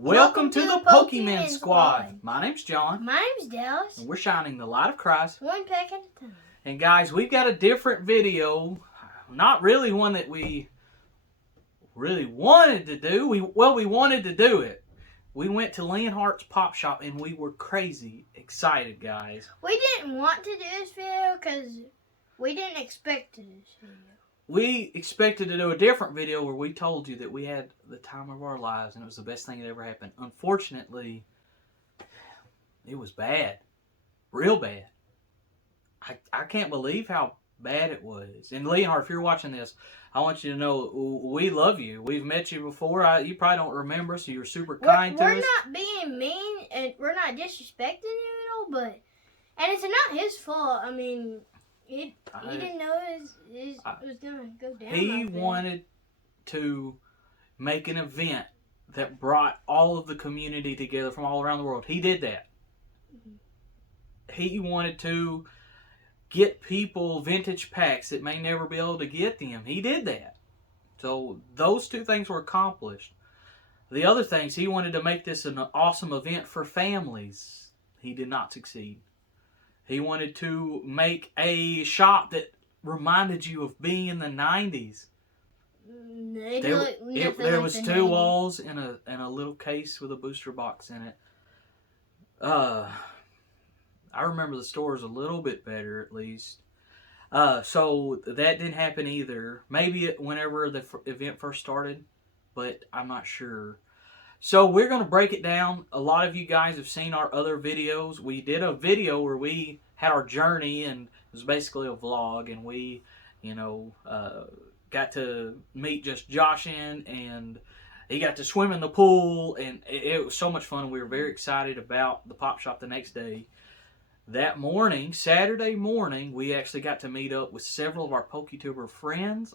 Welcome to the Pokemon Squad. My name's John. My name's Dallas. And we're shining the light of Christ. One pack at a time. And guys, we've got a different video. Not really one that we really wanted to do. We wanted to do it. We went to Leonhart's Pop Shop and we were crazy excited, guys. We didn't want to do this video because we didn't expect to do this video. We expected to do a different video where we told you that we had the time of our lives and it was the best thing that ever happened. Unfortunately, it was bad. Real bad. I can't believe how bad it was. And Leonhart, if you're watching this, I want you to know we love you. We've met you before. You probably don't remember us, so you're super kind to us. We're not being mean and we're not disrespecting you at all, but... And it's not his fault. I mean... He didn't know it was going to go down. He wanted to make an event that brought all of the community together from all around the world. He did that. Mm-hmm. He wanted to get people vintage packs that may never be able to get them. He did that. So those two things were accomplished. The other things, he wanted to make this an awesome event for families. He did not succeed. He wanted to make a shop that reminded you of being in the 90s. There was two walls and a little case with a booster box in it. I remember the stores a little bit better, at least. So that didn't happen either. Maybe whenever the event first started, but I'm not sure. So we're going to break it down. A lot of you guys have seen our other videos. We did a video where we had our journey, and it was basically a vlog, and we, got to meet just Joshin, and he got to swim in the pool, and it was so much fun. We were very excited about the Pop Shop the next day. That morning, Saturday morning, we actually got to meet up with several of our PokeTuber friends.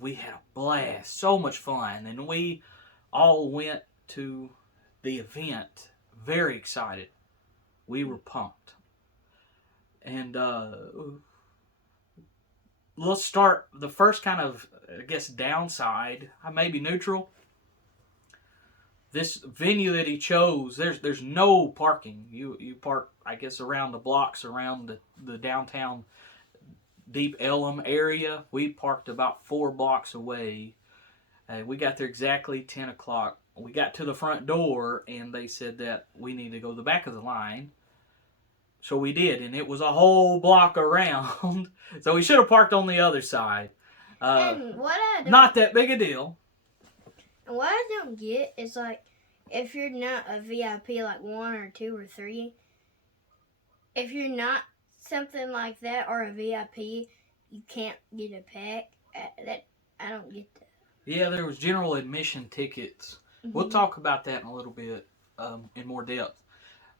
We had a blast, so much fun, and we all went to the event very excited. We were pumped. And let's start the first kind of, I guess, downside. I may be neutral. This venue that he chose, there's no parking. You park, I guess, around the blocks around the downtown Deep Ellum area. We parked about 4 blocks away. We got there exactly 10 o'clock. We got to the front door, and they said that we need to go to the back of the line. So we did, and it was a whole block around. So we should have parked on the other side. Not that big a deal. And what I don't get is, like, if you're not a VIP, like 1 or 2 or 3, if you're not something like that or a VIP, you can't get a pack. I don't get that. Yeah, there was general admission tickets. Mm-hmm. We'll talk about that in a little bit in more depth.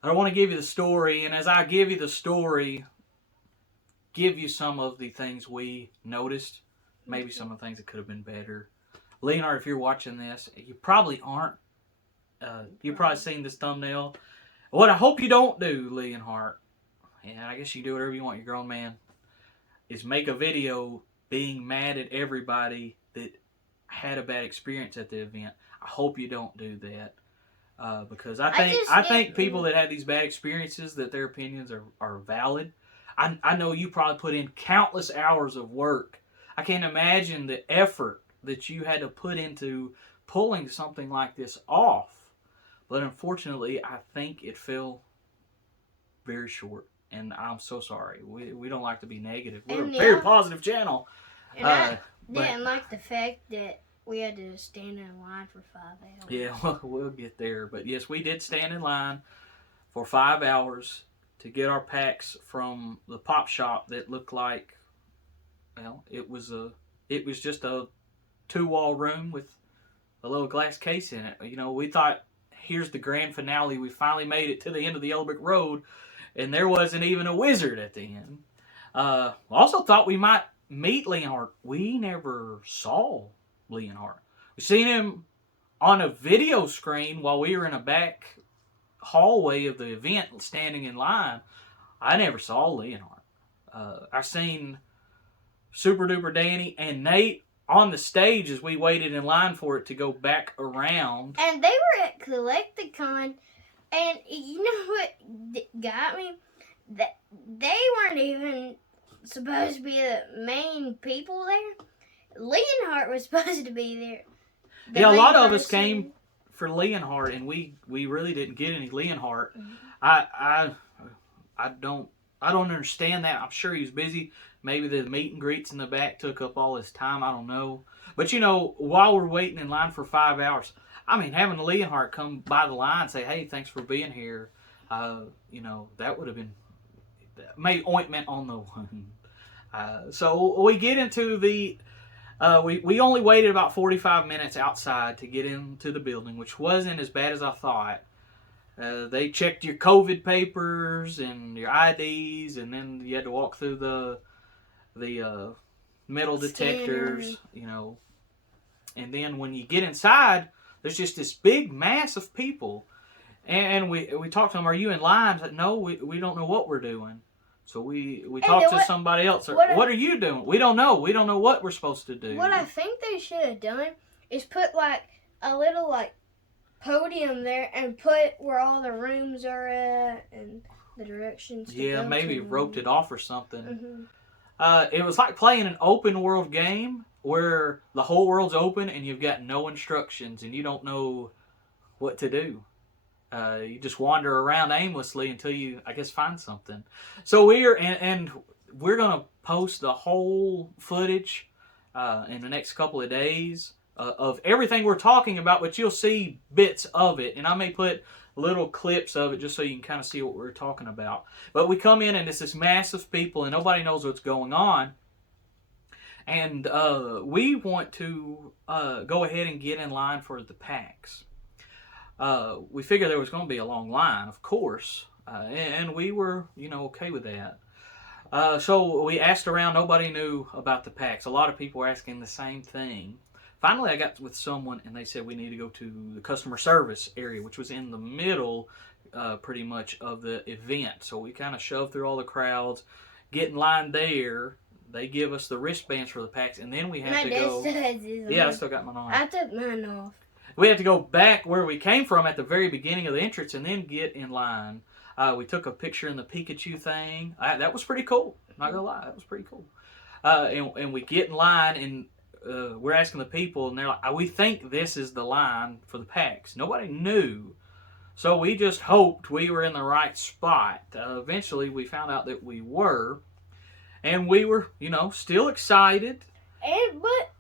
I want to give you the story, and as I give you the story, give you some of the things we noticed, maybe some of the things that could have been better. Leonhart, if you're watching this, you probably aren't. You've probably seen this thumbnail. What I hope you don't do, Leonhart, and I guess you can do whatever you want, you're a grown man, is make a video being mad at everybody that had a bad experience at the event. I hope you don't do that. Because I think people that have these bad experiences, that their opinions are valid. I know you probably put in countless hours of work. I can't imagine the effort that you had to put into pulling something like this off. But unfortunately, I think it fell very short. And I'm so sorry. We don't like to be negative. We're a very positive channel. And I didn't like the fact that we had to stand in line for 5 hours. Yeah, we'll get there. But yes, we did stand in line for 5 hours to get our packs from the Pop Shop that looked like, well, it was just a 2-wall room with a little glass case in it. We thought, here's the grand finale. We finally made it to the end of the Yellow Brick Road, and there wasn't even a wizard at the end. Also thought we might meet Leonhart. We never saw Leonhart. We seen him on a video screen while we were in a back hallway of the event standing in line. I never saw Leonhart. I seen Super Duper Danny and Nate on the stage as we waited in line for it to go back around. And they were at Collecticon, and you know what got me? That they weren't even supposed to be the main people there. Leonhart was supposed to be there. Yeah, a lot of us came for Leonhart, and we really didn't get any Leonhart. I don't understand that. I'm sure he was busy. Maybe the meet and greets in the back took up all his time. I don't know. But you know, while we're waiting in line for 5 hours, I mean, having the Leonhart come by the line and say, "Hey, thanks for being here," you know, that would have been made ointment on the wound. So we get into the. We only waited about 45 minutes outside to get into the building, which wasn't as bad as I thought. They checked your COVID papers and your IDs, and then you had to walk through the metal detectors, you know. And then when you get inside, there's just this big mass of people. And we talked to them, "Are you in line?" I said, "No, we don't know what we're doing." So we talked to somebody else. What are you doing? We don't know. We don't know what we're supposed to do. What I think they should have done is put like a little like podium there and put where all the rooms are at and the directions. Yeah, maybe roped it off or something. It was like playing an open world game where the whole world's open and you've got no instructions and you don't know what to do. You just wander around aimlessly until you, I guess, find something. So we're gonna post the whole footage in the next couple of days of everything we're talking about, but you'll see bits of it, and I may put little clips of it just so you can kind of see what we're talking about. But we come in and it's this mass of people and nobody knows what's going on, and we want to go ahead and get in line for the packs. We figured there was going to be a long line, of course, and we were, you know, okay with that. So we asked around. Nobody knew about the packs. A lot of people were asking the same thing. Finally, I got with someone, and they said we need to go to the customer service area, which was in the middle, pretty much, of the event. So we kind of shoved through all the crowds, get in line there. They give us the wristbands for the packs, and then we have to go. Yeah, I still got mine on. I took mine off. We had to go back where we came from at the very beginning of the entrance and then get in line. We took a picture in the Pikachu thing. That was pretty cool. Not gonna lie, that was pretty cool. And we get in line and we're asking the people, and they're like, "We think this is the line for the packs." Nobody knew, so we just hoped we were in the right spot. Eventually, we found out that we were, and we were, you know, still excited. But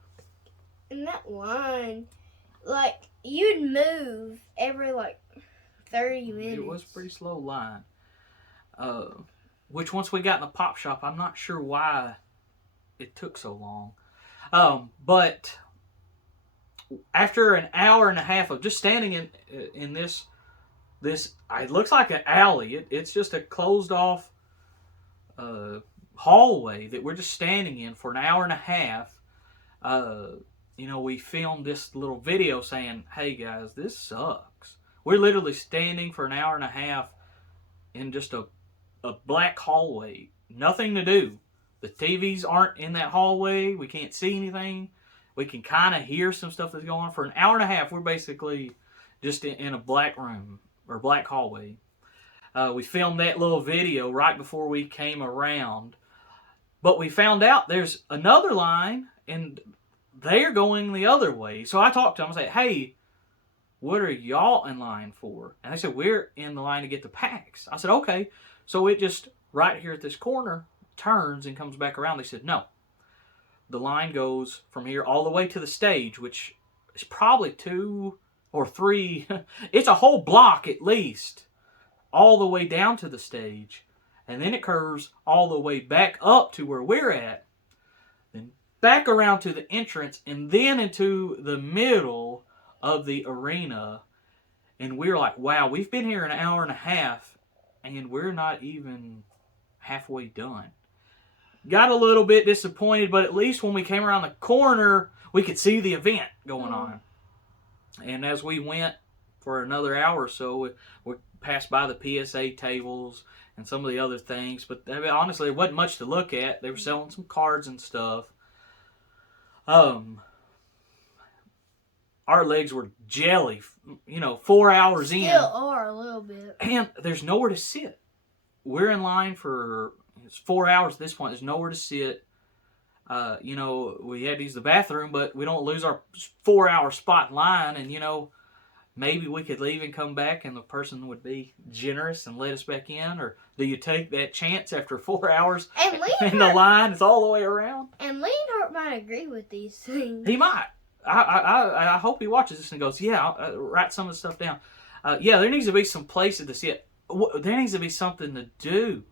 in that line, like, you'd move every, like, 30 minutes. It was a pretty slow line. Which, once we got in the pop shop, I'm not sure why it took so long. But after an hour and a half of just standing in this it looks like an alley. It's just a closed off hallway that we're just standing in for an hour and a half. You know, we filmed this little video saying, "Hey guys, this sucks." We're literally standing for an hour and a half in just a black hallway. Nothing to do. The TVs aren't in that hallway. We can't see anything. We can kind of hear some stuff that's going on. For an hour and a half, we're basically just in a black room or black hallway. We filmed that little video right before we came around. But we found out there's another line, and they're going the other way. So I talked to them. I said, "Hey, what are y'all in line for?" And they said, "We're in the line to get the packs." I said, "Okay." So it just, right here at this corner, turns and comes back around. They said, "No. The line goes from here all the way to the stage," which is probably 2 or 3. It's a whole block at least, all the way down to the stage. And then it curves all the way back up to where we're at. Then back around to the entrance, and then into the middle of the arena. And we're like, wow, we've been here an hour and a half, and we're not even halfway done. Got a little bit disappointed, but at least when we came around the corner, we could see the event going on. And as we went for another hour or so, we passed by the PSA tables and some of the other things. But honestly, there wasn't much to look at. They were selling some cards and stuff. Our legs were jelly, 4 hours in. Still are a little bit. And there's nowhere to sit. We're in line for 4 hours at this point. There's nowhere to sit. We had to use the bathroom, but we don't lose our 4-hour spot in line. And, maybe we could leave and come back and the person would be generous and let us back in. Or do you take that chance after 4 hours and the line is all the way around? And Leonhart might agree with these things. He might. I hope he watches this and goes, yeah, I'll write some of the stuff down. There needs to be some places to sit. There needs to be something to do.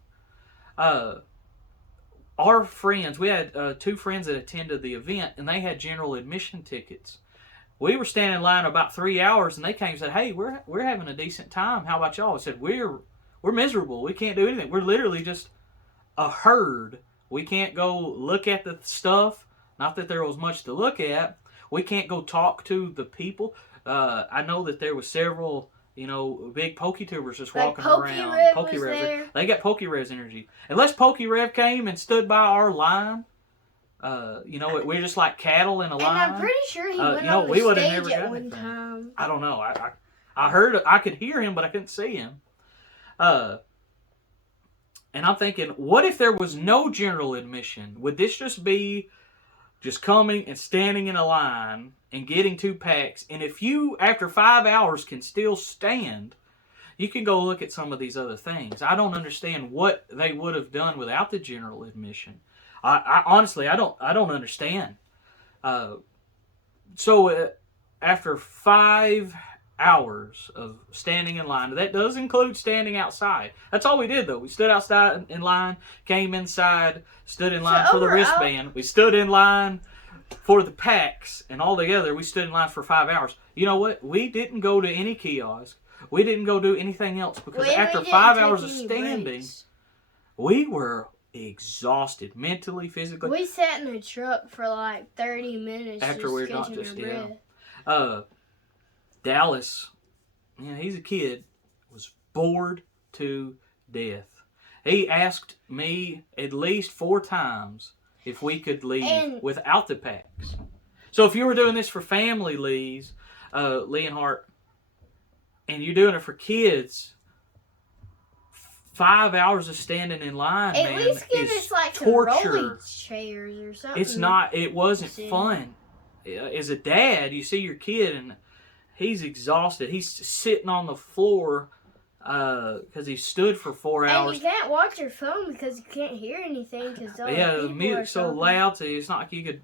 Our friends, we had 2 friends that attended the event, and they had general admission tickets. We were standing in line about 3 hours, and they came and said, "Hey, we're having a decent time. How about y'all?" I said, "We're miserable. We can't do anything. We're literally just a herd. We can't go look at the stuff. Not that there was much to look at. We can't go talk to the people." I know that there was several, big PokeTubers just walking around. PokeRev, they got PokeRev's energy. Unless PokeRev came and stood by our line, we're just like cattle in a line. And I'm pretty sure he went on the stage at one time. I don't know. I heard, I could hear him, but I couldn't see him. And I'm thinking, what if there was no general admission? Would this just be just coming and standing in a line and getting 2 packs? And if you, after 5 hours, can still stand, you can go look at some of these other things. I don't understand what they would have done without the general admission. I honestly, I don't understand. So after 5 hours of standing in line, that does include standing outside. That's all we did, though. We stood outside in line, came inside, stood in line for the wristband. We stood in line for the packs, and all together we stood in line for 5 hours. You know what? We didn't go to any kiosk. We didn't go do anything else because after 5 hours of standing, we were exhausted, mentally, physically. We sat in a truck for like 30 minutes after we're not just Dallas, he's a kid, was bored to death. He asked me at least 4 times if we could leave without the packs. So if you were doing this for family, Leonhart, and you're doing it for kids, 5 hours of standing in line, at least give us like torture. Some rolling chairs or something. It wasn't fun. As a dad, you see your kid and he's exhausted. He's sitting on the floor because he stood for 4 hours. And you can't watch your phone because you can't hear anything. The music's so loud, so it's not like you could,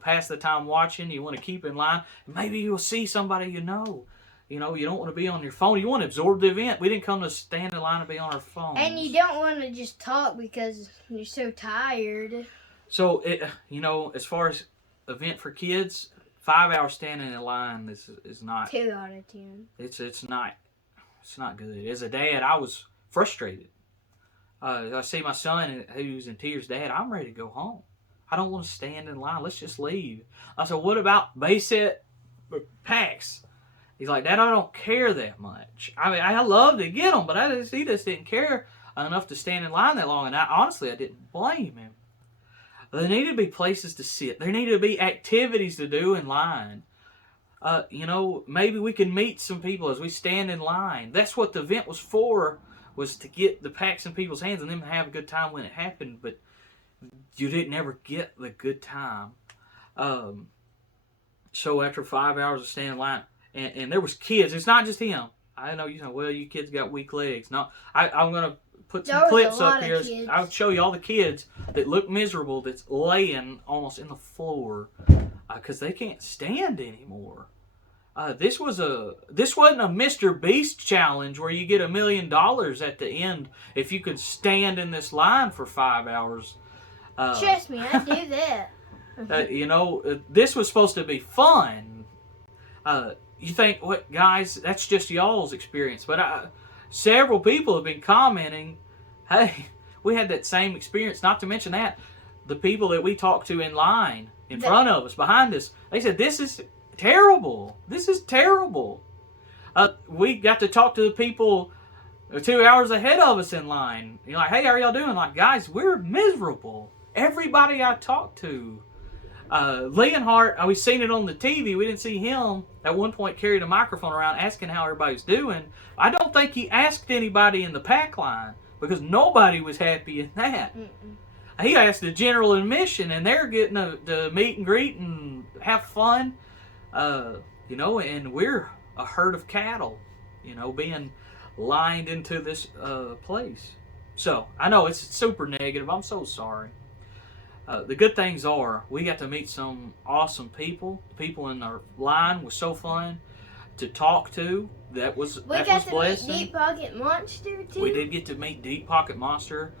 pass the time watching. You want to keep in line. Maybe you'll see somebody you know. You don't want to be on your phone. You want to absorb the event. We didn't come to stand in line and be on our phones. And you don't want to just talk because you're so tired. So, as far as event for kids, 5 hours standing in line is not 2 out of 10. It's not good. As a dad, I was frustrated. I see my son who's in tears. "Dad, I'm ready to go home. I don't want to stand in line. Let's just leave." I said, "What about base set packs?" He's like, "Dad, I don't care that much. I mean, I love to get them, but he just didn't care enough to stand in line that long." And honestly, I didn't blame him. There needed to be places to sit. There needed to be activities to do in line. Maybe we can meet some people as we stand in line. That's what the event was for, was to get the packs in people's hands and them to have a good time when it happened. But you didn't ever get the good time. So after 5 hours of standing in line, and there was kids. It's not just him. I know you kids got weak legs. No, I'm going to put some clips up here. I'll show you all the kids that look miserable that's laying almost in the floor because they can't stand anymore. This wasn't a Mr. Beast challenge where you get $1 million at the end if you could stand in this line for 5 hours. Trust me, I do that. This was supposed to be fun. You think, what, guys, that's just y'all's experience. But several people have been commenting, "Hey, we had that same experience." Not to mention that, the people that we talked to in line, in front of us, behind us, they said, "This is terrible. This is terrible." We got to talk to the people 2 hours ahead of us in line. You're like, "Hey, how are y'all doing?" Like, "Guys, we're miserable." Everybody I talked to, Leonhart, we seen it on the TV. We didn't see him at one point carrying a microphone around asking how everybody's doing. I don't think he asked anybody in the pack line because nobody was happy in that. He asked the general admission, and they're getting the meet and greet and have fun. You know, and we're a herd of cattle, you know, being lined into this place. So, I know it's super negative. I'm so sorry. The good things are we got to meet some awesome people. People in our line was so fun to talk to. That was blessing. Meet Deep Pocket Monster too. We did get to meet Deep Pocket Monster.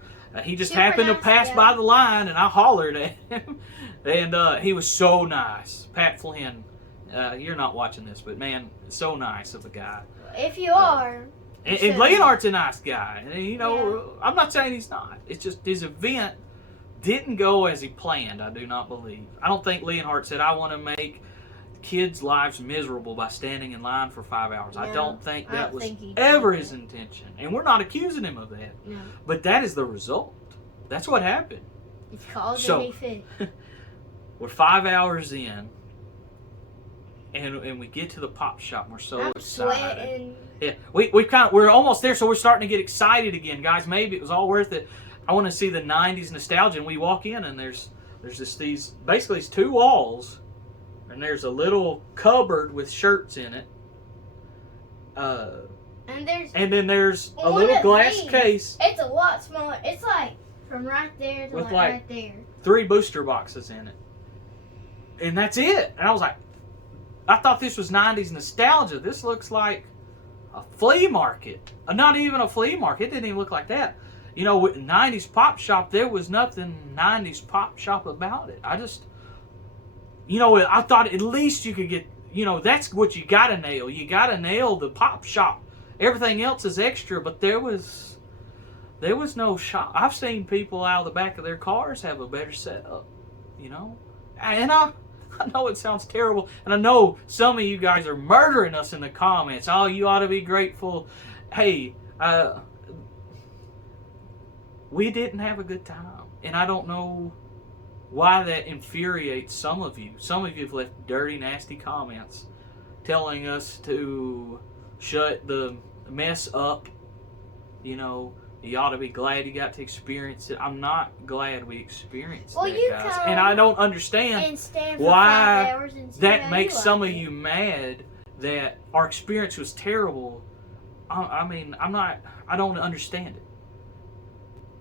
He just Super happened to nice pass guy. by the line, and I hollered at him. And he was so nice. Pat Flynn, you're not watching this, but man, so nice of a guy. If you are. And Leonhart's a nice guy. And, you know, I'm not saying he's not. It's just his event didn't go as he planned, I do not believe. I don't think Leonhart said, I want to make kids' lives miserable by standing in line for 5 hours. No, I don't think that was ever his intention. And we're not accusing him of that. No. But that is the result. That's what happened. It's called a fit. We're 5 hours in. And we get to the pop shop and we're so excited. Sweating. Yeah, we're almost there, so we're starting to get excited again, guys. Maybe it was all worth it. I want to see the '90s nostalgia, and we walk in, and there's these two walls, and there's a little cupboard with shirts in it. And then there's a little glass case. It's a lot smaller. It's like from right there to right there. 3 booster boxes in it, and that's it. And I was like, I thought this was '90s nostalgia. This looks like a flea market. Not even a flea market. It didn't even look like that. You know, with 90s pop shop, there was nothing 90s pop shop about it. I just, you know, I thought at least you could get, you know, that's what you gotta nail. You gotta nail the pop shop. Everything else is extra, but there was no shop. I've seen people out of the back of their cars have a better setup, you know. And I know it sounds terrible, and I know some of you guys are murdering us in the comments. Oh, you ought to be grateful. Hey, we didn't have a good time, and I don't know why that infuriates some of you. Some of you have left dirty, nasty comments telling us to shut the mess up. You know, you ought to be glad you got to experience it. I'm not glad we experienced that, guys. And I don't understand why that makes some of you mad that our experience was terrible. I mean, I don't understand it.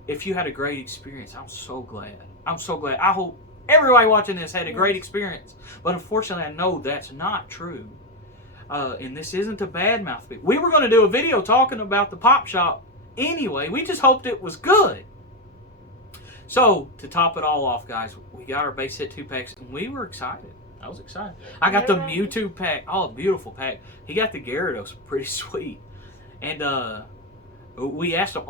If you had a great experience, I'm so glad. I'm so glad. I hope everybody watching this had a great experience. But unfortunately, I know that's not true. And this isn't to badmouth people. We were going to do a video talking about the pop shop anyway. We just hoped it was good. So, to top it all off, guys, we got our base set 2-packs, and we were excited. I was excited. I got the Mewtwo pack. Oh, beautiful pack. He got the Gyarados. Pretty sweet. And, we asked him,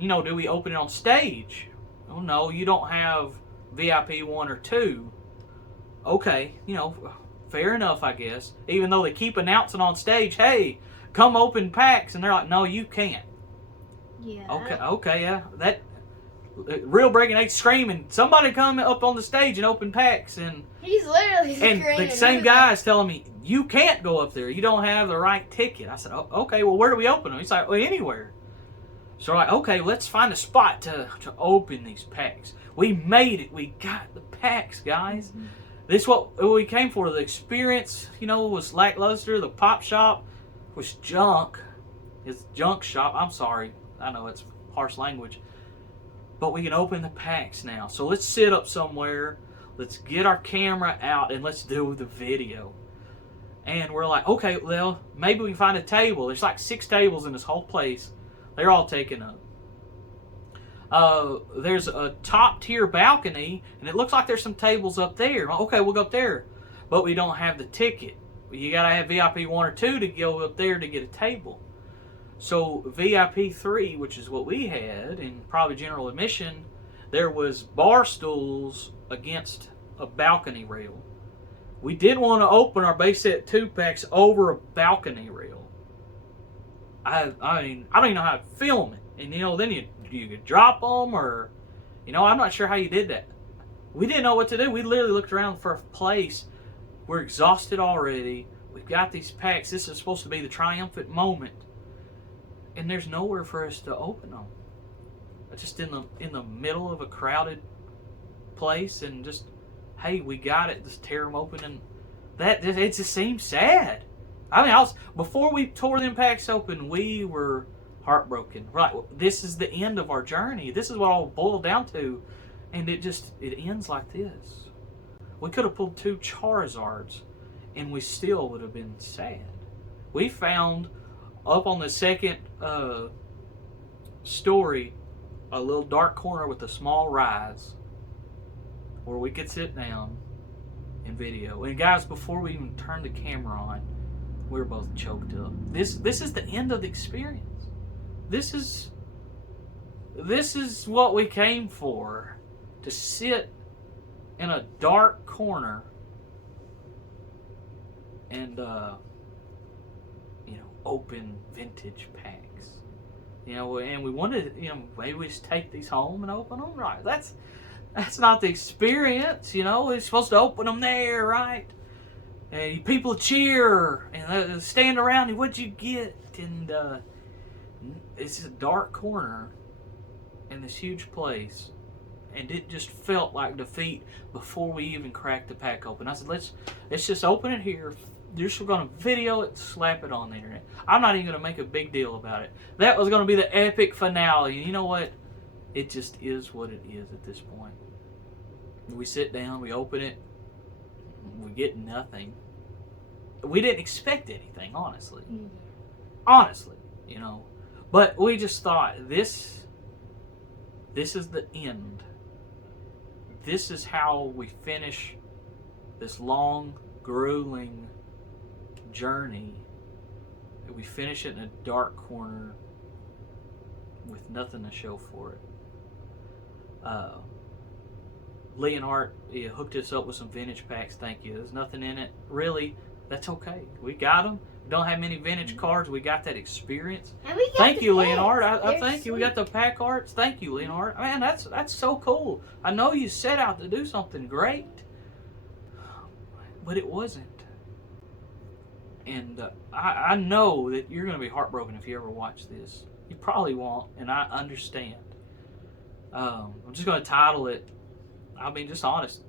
you know, do we open it on stage? Oh, no, you don't have VIP 1 or 2. Okay, you know, fair enough, I guess. Even though they keep announcing on stage, hey, come open packs. And they're like, no, you can't. Yeah. Okay, yeah. That real breaking eight screaming, somebody come up on the stage and open packs. And he's literally screaming. And the same guy is telling me, you can't go up there. You don't have the right ticket. I said, oh, okay, well, where do we open them? He's like, well, anywhere. So we're like, okay, let's find a spot to open these packs. We made it. We got the packs, guys. Mm-hmm. This is what we came for. The experience, you know, was lackluster. The pop shop was junk. It's junk shop. I'm sorry. I know it's harsh language. But we can open the packs now. So let's sit up somewhere. Let's get our camera out and let's do the video. And we're like, okay, well, maybe we can find a table. There's like 6 tables in this whole place. They're all taken up. There's a top tier balcony, and it looks like there's some tables up there. Okay, we'll go up there. But we don't have the ticket. You got to have VIP 1 or 2 to go up there to get a table. So VIP 3, which is what we had, and probably general admission, there was bar stools against a balcony rail. We didn't want to open our base set 2-packs over a balcony rail. I mean, I don't even know how to film it. And, you know, then you could drop them or, you know, I'm not sure how you did that. we didn't know what to do. We literally looked around for a place. We're exhausted already. We've got these packs. This is supposed to be the triumphant moment. And there's nowhere for us to open them. Just in the middle of a crowded place, and just, hey, we got it. Just tear them open, and it just seems sad. I mean, before we tore them packs open, we were heartbroken. Right, this is the end of our journey. This is what all boiled down to, and it ends like this. We could have pulled 2 Charizards, and we still would have been sad. We found up on the second story a little dark corner with a small rise where we could sit down and video. And guys, before we even turned the camera on, we were both choked up. This is the end of the experience. This is what we came for. To sit in a dark corner and open vintage packs. And we wanted, maybe we just take these home and open them. Right? That's not the experience. We're supposed to open them there, right? And people cheer and stand around. And what'd you get? And it's a dark corner in this huge place, and it just felt like defeat before we even cracked the pack open. I said, let's just open it here. You're just going to video it, slap it on the internet. I'm not even going to make a big deal about it. That was going to be the epic finale. And you know what? It just is what it is at this point. We sit down, we open it, we get nothing. We didn't expect anything, honestly. Honestly, But we just thought, this is the end. This is how we finish this long, grueling journey. We finish it in a dark corner with nothing to show for it. Leonhart hooked us up with some vintage packs. Thank you. There's nothing in it. Really, that's okay. We got them. We don't have many vintage cards. We got that experience. Thank you, Leonhart. I thank you. We got the pack arts. Thank you, Leonhart. Man, that's so cool. I know you set out to do something great, but it wasn't. And I know that you're going to be heartbroken if you ever watch this. You probably won't, and I understand. I'm just going to title it, I mean, just honest,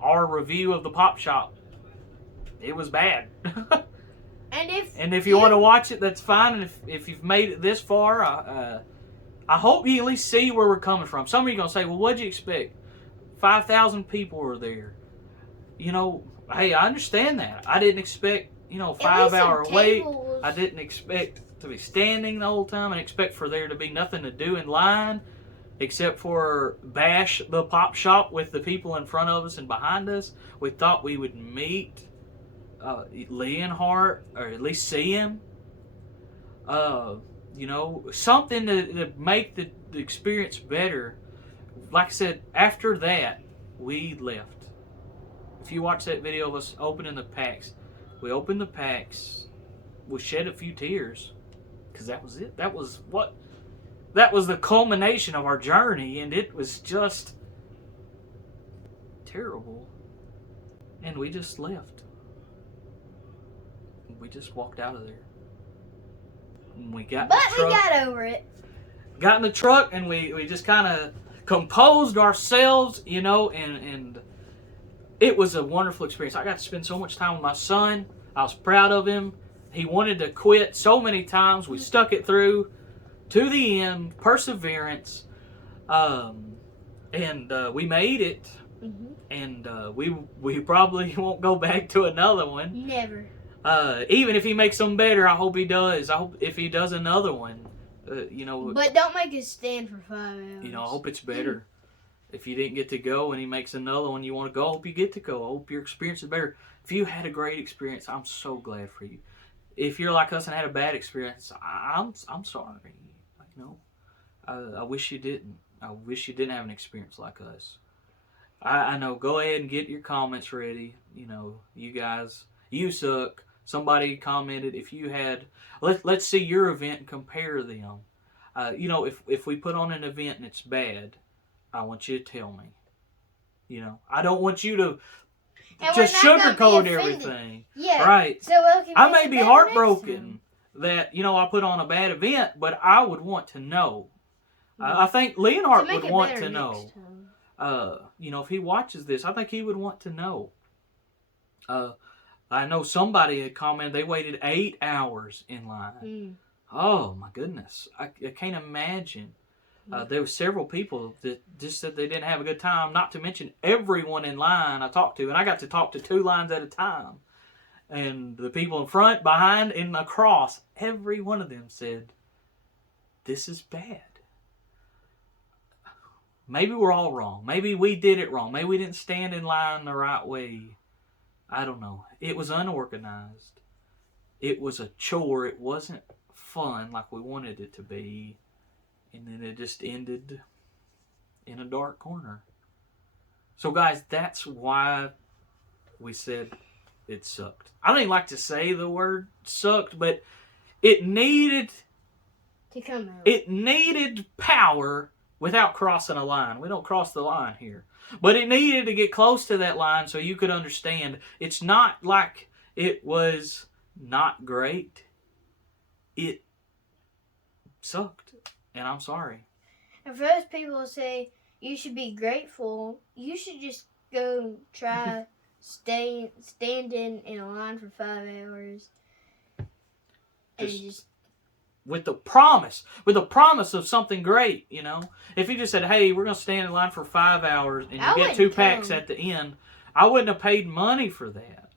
our review of the Pop Shop. It was bad. And if you want to watch it, that's fine. And if you've made it this far, I hope you at least see where we're coming from. Some of you are going to say, well, what'd you expect? 5,000 people were there. Hey, I understand that. I didn't expect, 5-hour wait. I didn't expect to be standing the whole time and expect for there to be nothing to do in line except for bash the Pop Shop with the people in front of us and behind us. We thought we would meet Leonhart, or at least see him. Something to make the experience better. Like I said, after that, we left. If you watch that video of us opening the packs, we opened the packs, we shed a few tears, because that was it. That was the culmination of our journey, and it was just terrible. And we just left. We just walked out of there. And we got we got over it. Got in the truck, and we just kind of composed ourselves, and it was a wonderful experience. I got to spend so much time with my son. I was proud of him. He wanted to quit so many times. We stuck it through to the end. Perseverance. And we made it. Mm-hmm. And we probably won't go back to another one. Never. Even if he makes them better, I hope he does. I hope if he does another one, But don't make us stand for 5 hours. I hope it's better. If you didn't get to go and he makes another one you want to go, I hope you get to go. I hope your experience is better. If you had a great experience, I'm so glad for you. If you're like us and had a bad experience, I'm sorry. I wish you didn't. I wish you didn't have an experience like us. I know. Go ahead and get your comments ready. You guys, you suck. Somebody commented if you had. Let's see your event and compare them. If we put on an event and it's bad, I want you to tell me. You know, I don't want you to And just we're not gonna sugarcoat be offended. everything. Yeah. Right. So we'll keep I may it be better heartbroken that, you know, I put on a bad event, but I would want to know. I think Leonhart would want to know. You know, if he watches this, I think he would want to know. I know somebody had commented they waited 8 hours in line. Oh my goodness, I can't imagine. There were several people that just said they didn't have a good time. Not to mention everyone in line I talked to, and I got to talk to 2 lines at a time. And the people in front, behind, and across, every one of them said, "This is bad." Maybe we're all wrong. Maybe we did it wrong. Maybe we didn't stand in line the right way. I don't know. It was unorganized. It was a chore. It wasn't fun like we wanted it to be. And then it just ended in a dark corner. So guys, that's why we said it sucked. I don't even like to say the word sucked, but it needed to come out. It needed power without crossing a line. We don't cross the line here. But it needed to get close to that line so you could understand. It's not like it was not great. It sucked. And I'm sorry. And for those people who say you should be grateful, you should just go try standing in a line for 5 hours. And just with the promise of something great, you know. If he just said, "Hey, we're going to stand in line for 5 hours and you get 2 packs at the end," I wouldn't have paid money for that.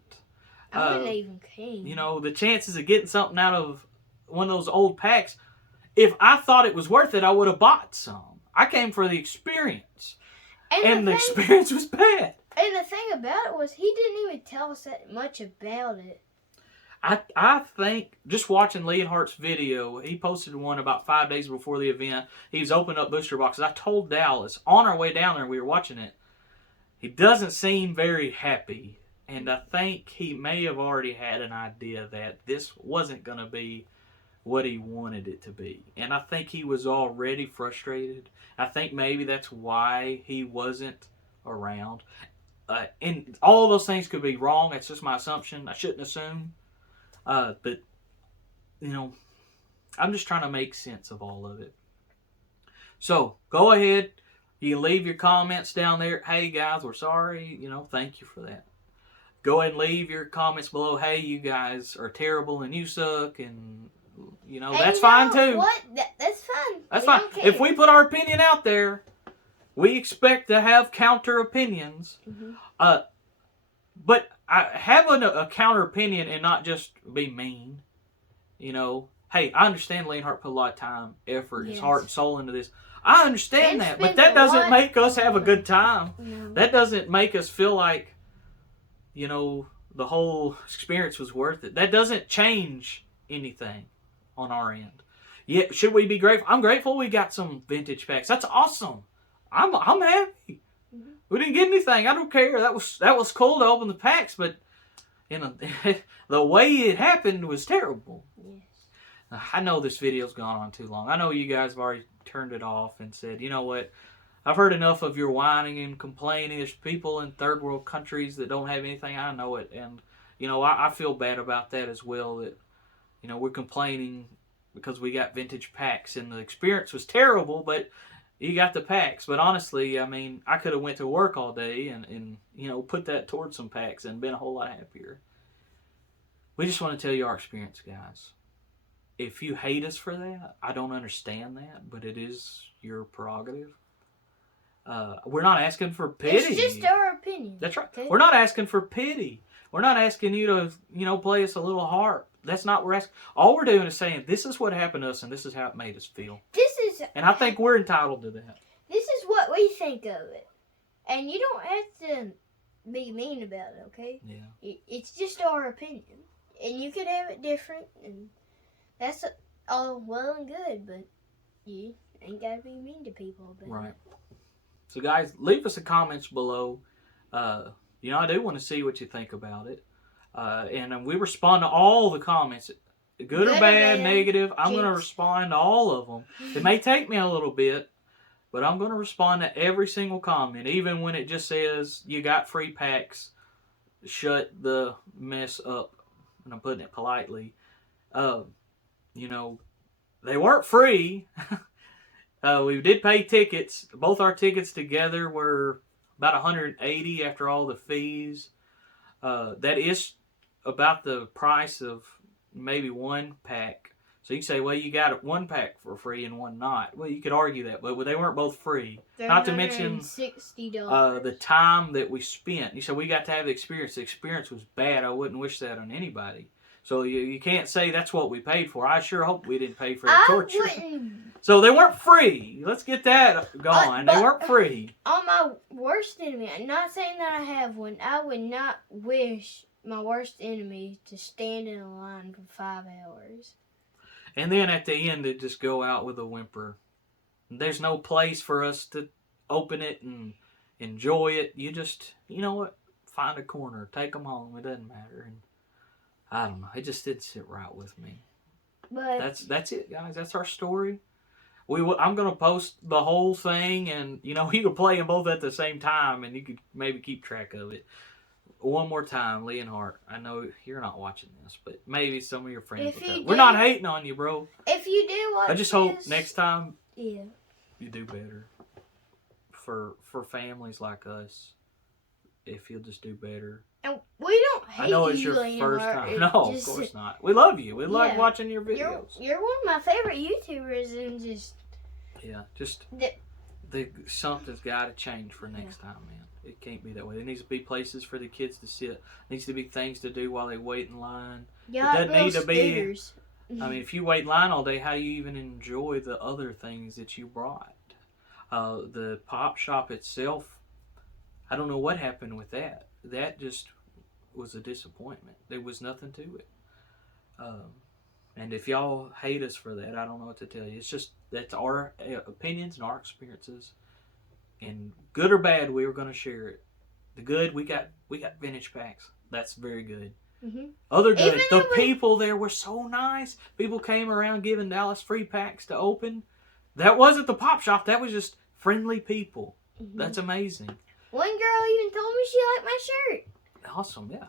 I wouldn't even came. You know, the chances of getting something out of one of those old packs, if I thought it was worth it, I would have bought some. I came for the experience. And the experience was bad. And the thing about it was he didn't even tell us that much about it. I think, just watching Leonhart's video, he posted one about 5 days before the event. He was opening up booster boxes. I told Dallas, on our way down there, we were watching it, he doesn't seem very happy. And I think he may have already had an idea that this wasn't going to be what he wanted it to be. And I think he was already frustrated. I think maybe that's why he wasn't around. And all of those things could be wrong. That's just my assumption. I shouldn't assume. But, you know, I'm just trying to make sense of all of it. So, go ahead. You can leave your comments down there. Hey, guys, we're sorry. You know, thank you for that. Go ahead and leave your comments below. Hey, you guys are terrible and you suck. And, you know, that's fine too. What? That's fine. That's fine. If we put our opinion out there, we expect to have counter opinions. Mm-hmm. But having a counter opinion and not just be mean, you know. Hey, I understand Leonhart put a lot of time, effort, his heart and soul into this. I understand that, but that doesn't make us have a good time. No. That doesn't make us feel like, you know, the whole experience was worth it. That doesn't change anything on our end. Yeah, should we be grateful? I'm grateful we got some vintage packs. That's awesome. I'm happy. Mm-hmm. We didn't get anything. I don't care. That was cool to open the packs, but you know, the way it happened was terrible. Yes. I know this video's gone on too long. I know you guys have already turned it off and said, you know what? I've heard enough of your whining and complaining. There's people in third world countries that don't have anything. I know it. And, you know, I feel bad about that as well. That, you know, we're complaining because we got vintage packs and the experience was terrible, but you got the packs. But honestly, I mean, I could have went to work all day and you know, put that towards some packs and been a whole lot happier. We just want to tell you our experience, guys. If you hate us for that, I don't understand that, but it is your prerogative. We're not asking for pity. It's just our opinion. That's right. Okay? We're not asking for pity. We're not asking you to, you know, play us a little harp. That's not what we're asking. All we're doing is saying, this is what happened to us, and this is how it made us feel. And I think we're entitled to that. This is what we think of it. And you don't have to be mean about it, okay? Yeah. It's just our opinion. And you could have it different, and that's all well and good, but you ain't got to be mean to people about it. So, guys, leave us a comments below. You know, I do want to see what you think about it. And we respond to all the comments. Good or bad, negative. I'm going to respond to all of them. It may take me a little bit, But I'm going to respond to every single comment, even when it just says you got free packs. Shut the mess up. And I'm putting it politely. You know, they weren't free. We did pay tickets. Both our tickets together were about $180 after all the fees. That is about the price of maybe one pack. So you can say, well, you got one pack for free and one not. Well, you could argue that, but they weren't both free. Not to mention $60. the time that we spent. You said we got to have the experience. The experience was bad. I wouldn't wish that on anybody. So you can't say that's what we paid for. I sure hope we didn't pay for the torture. So they weren't free. Let's get that going. They weren't free. On my worst enemy, I'm not saying that I have one. I would not wish my worst enemy to stand in a line for 5 hours. And then at the end, it just go out with a whimper. There's no place for us to open it and enjoy it. You just, you know what? Find a corner. Take them home. It doesn't matter. And I don't know. It just didn't sit right with me. But that's it, guys. That's our story. I'm going to post the whole thing, and, you know, you can play them both at the same time, and you could maybe keep track of it. One more time, Leonhart. I know you're not watching this, but maybe some of your friends will. We're not hating on you, bro. If you do watch I just hope next time you do better. For families like us, if you'll just do better. And we don't hate you, I know it's your first time. No, of course not. We love you. We like watching your videos. You're one of my favorite YouTubers, and just... Yeah, just... something's got to change for next time, man. It can't be that way. There needs to be places for the kids to sit. There needs to be things to do while they wait in line. Yeah, it doesn't need to scooters. I mean, if you wait in line all day, how do you even enjoy the other things that you brought? The pop shop itself, I don't know what happened with that. That just was a disappointment. There was nothing to it. And if y'all hate us for that, I don't know what to tell you. It's just, that's our opinions and our experiences. And good or bad, we were going to share it. The good, we got vintage packs. That's very good. Mm-hmm. Other good, the people there were so nice. People came around giving Dallas free packs to open. That wasn't the pop shop. That was just friendly people. Mm-hmm. That's amazing. One girl even told me she liked my shirt. Awesome, yeah.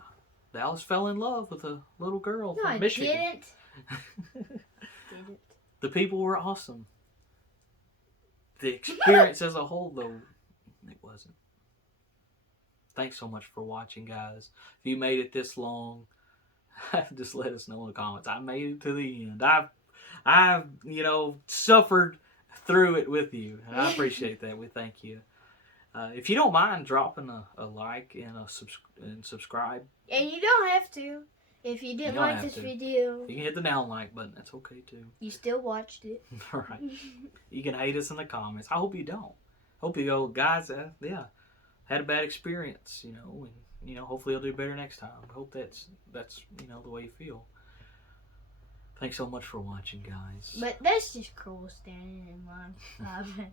Dallas fell in love with a little girl from Michigan. I didn't. The people were awesome. The experience as a whole, though, it wasn't. Thanks so much for watching, guys. If you made it this long, just let us know in the comments. I made it to the end. I've suffered through it with you. And I appreciate that. We thank you. If you don't mind dropping a like and subscribe. And you don't have to. If you didn't like this video. You can hit the down like button. That's okay, too. You still watched it. All right. You can hate us in the comments. I hope you don't. Hope you go, guys, had a bad experience, and, hopefully I'll do better next time. I hope that's the way you feel. Thanks so much for watching, guys. But that's just cool standing in line for 5 hours.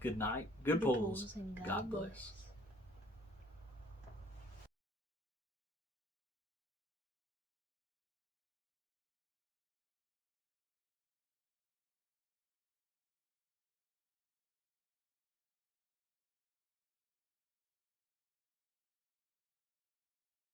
Good night. Good pulls. And God bless.